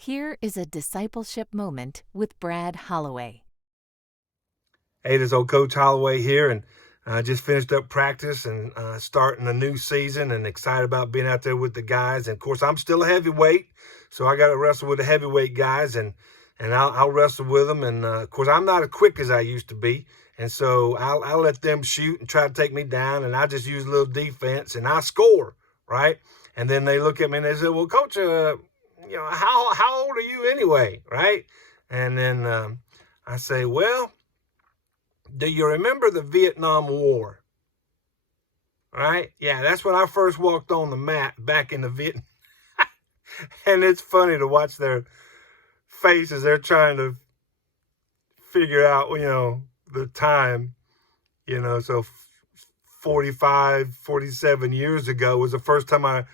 Here is a discipleship moment with Brad Holloway. Hey, this old Coach Holloway here, and I just finished up practice and starting a new season and excited about being out there with the guys. And of course, I'm still a heavyweight, so I got to wrestle with the heavyweight guys, and I'll wrestle with them. And of course, I'm not as quick as I used to be, and so I'll let them shoot and try to take me down, and I just use a little defense and I score, right? And then they look at me and they say, "Well, Coach, how old are you anyway, right?" And then I say, "Well, do you remember the Vietnam War?" Right? Yeah, that's when I first walked on the mat back in the Vietnam. And it's funny to watch their faces. They're trying to figure out, the time, so 45, 47 years ago was the first time I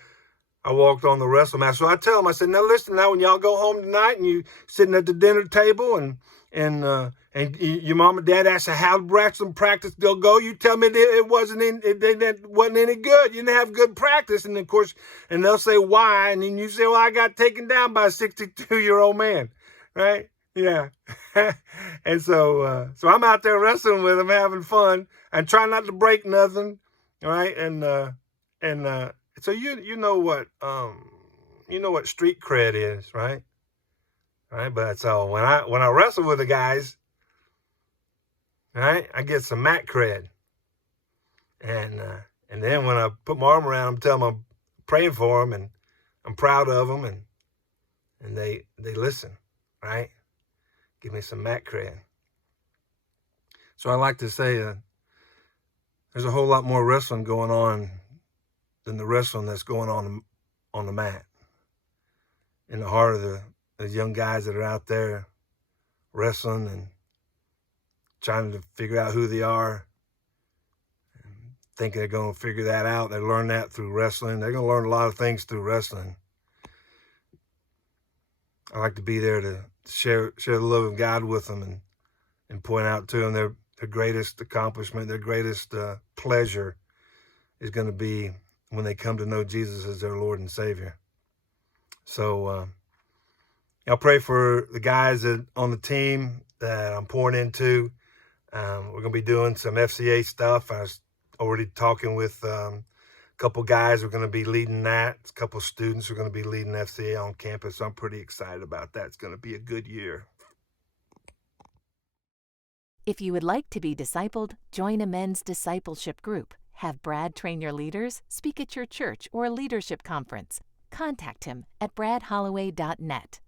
walked on the wrestle mat. So I tell them, I said, now listen, now when y'all go home tonight and you sitting at the dinner table and your mom and dad ask you how wrestling practice they'll go, you tell me that it wasn't any good. You didn't have good practice. And of course, and they'll say why, and then you say, well, I got taken down by a 62-year-old man, right? Yeah. And so I'm out there wrestling with them, having fun and trying not to break nothing, right? So you know what street cred is, right? Right. But so when I wrestle with the guys, right, I get some mat cred, and then when I put my arm around them, tell them I'm praying for them and I'm proud of them, and they listen, right? Give me some mat cred. So I like to say there's a whole lot more wrestling going on than the wrestling that's going on the mat. In the heart of the young guys that are out there wrestling and trying to figure out who they are, and thinking they're going to figure that out. They learn that through wrestling. They're going to learn a lot of things through wrestling. I like to be there to share the love of God with them and point out to them their greatest accomplishment, their greatest pleasure is going to be when they come to know Jesus as their Lord and Savior. So I'll pray for the guys on the team that I'm pouring into. We're going to be doing some FCA stuff. I was already talking with a couple guys who are going to be leading that. A couple students who are going to be leading FCA on campus. So I'm pretty excited about that. It's going to be a good year. If you would like to be discipled, join a men's discipleship group. Have Brad train your leaders, speak at your church or leadership conference. Contact him at bradholloway.net.